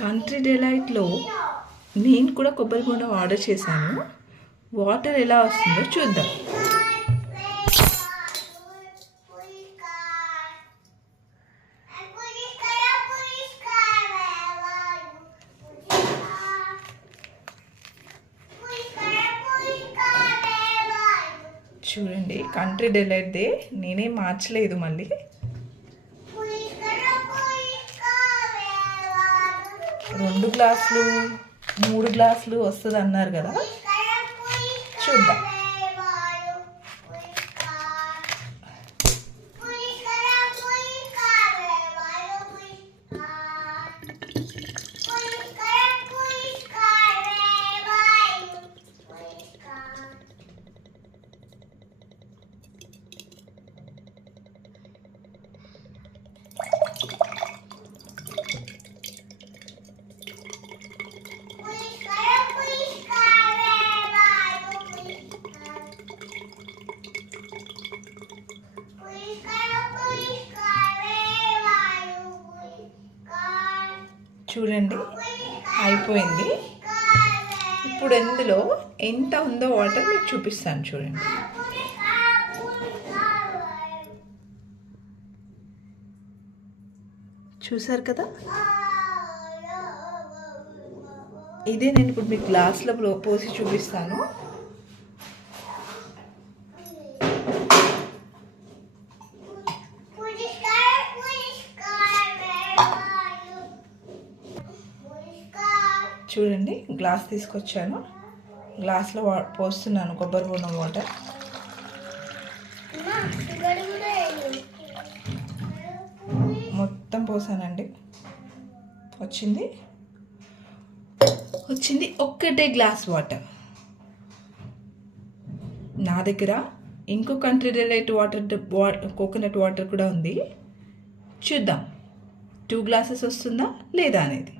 Country డిలైట్లో నేను కూడా కొబ్బరి బోండం ఆర్డర్ చేశాను. వాటర్ ఎలా వస్తుందో చూద్దాం. చూడండి, కంట్రీ డిలైట్దే, నేనేం మార్చలేదు. మళ్ళీ 2 గ్లాసులు 3 గ్లాసులు వస్తుంది అన్నారు కదా, చూద్దాం. చూడండి, అయిపోయింది. ఇప్పుడు ఇందులో ఎంత ఉందో వాటర్ మీకు చూపిస్తాను. చూడండి, చూసారు కదా. ఇదే నేను ఇప్పుడు మీకు గ్లాస్లో పోసి చూపిస్తాను. చూడండి, గ్లాస్ తీసుకొచ్చాను. గ్లాస్లో పోస్తున్నాను కొబ్బరి బోండం వాటర్. మొత్తం పోసానండి. వచ్చింది ఒక్కటే గ్లాస్ వాటర్. నా దగ్గర ఇంకో కంట్రీ డిలైట్ కోకోనట్ వాటర్ కూడా ఉంది. చూద్దాం 2 గ్లాసెస్ వస్తుందా లేదా అనేది.